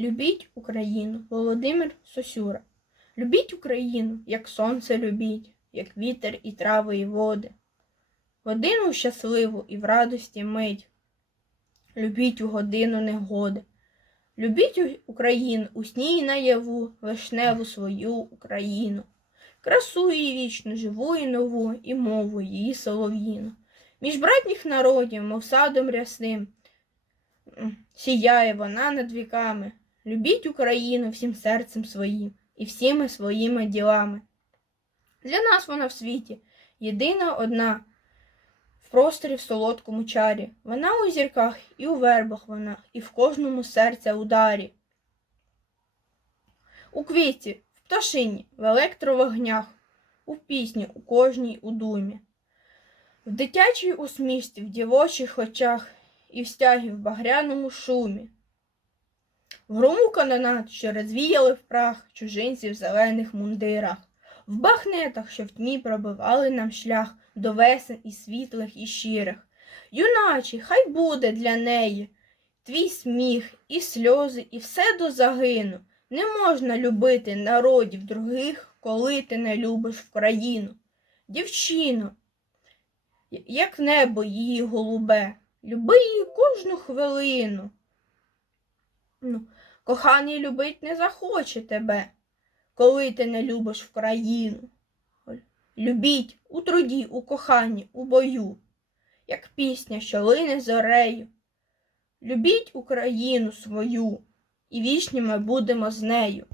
Любіть Україну, Володимир Сосюра. Любіть Україну, як сонце любіть, як вітер і трави, і води. Годину щасливу і в радості мить. Любіть у годину негоди. Любіть Україну у сні і наяву, вишневу свою Україну. Красу її вічну, живу і нову, і мову її солов'їну. Між братніх народів, мов садом рясним, сіяє вона над віками. Любіть Україну всім серцем своїм і всіми своїми ділами. Для нас вона в світі єдина одна, в просторі в солодкому чарі. Вона у зірках і у вербах вона, і в кожному серця ударі. У квіті, в пташині, в електровогнях, у пісні, у кожній у думі. В дитячій усмішці, в дівочих очах і в стягі в багряному шумі. Грому канонат, що розвіяли в прах чужинців зелених мундирах, в бахнетах, що в тьмі пробивали нам шлях до весен і світлих, і щирих. Юначе, хай буде для неї твій сміх, і сльози, і все до загину. Не можна любити народів других, коли ти не любиш в країну. Дівчино, як небо її голубе, люби її кожну хвилину. Ну, коханий любить не захоче тебе, коли ти не любиш в країну. Любіть у труді, у коханні, у бою, як пісня, що лине зорею. Любіть Україну свою, і вічні ми будемо з нею.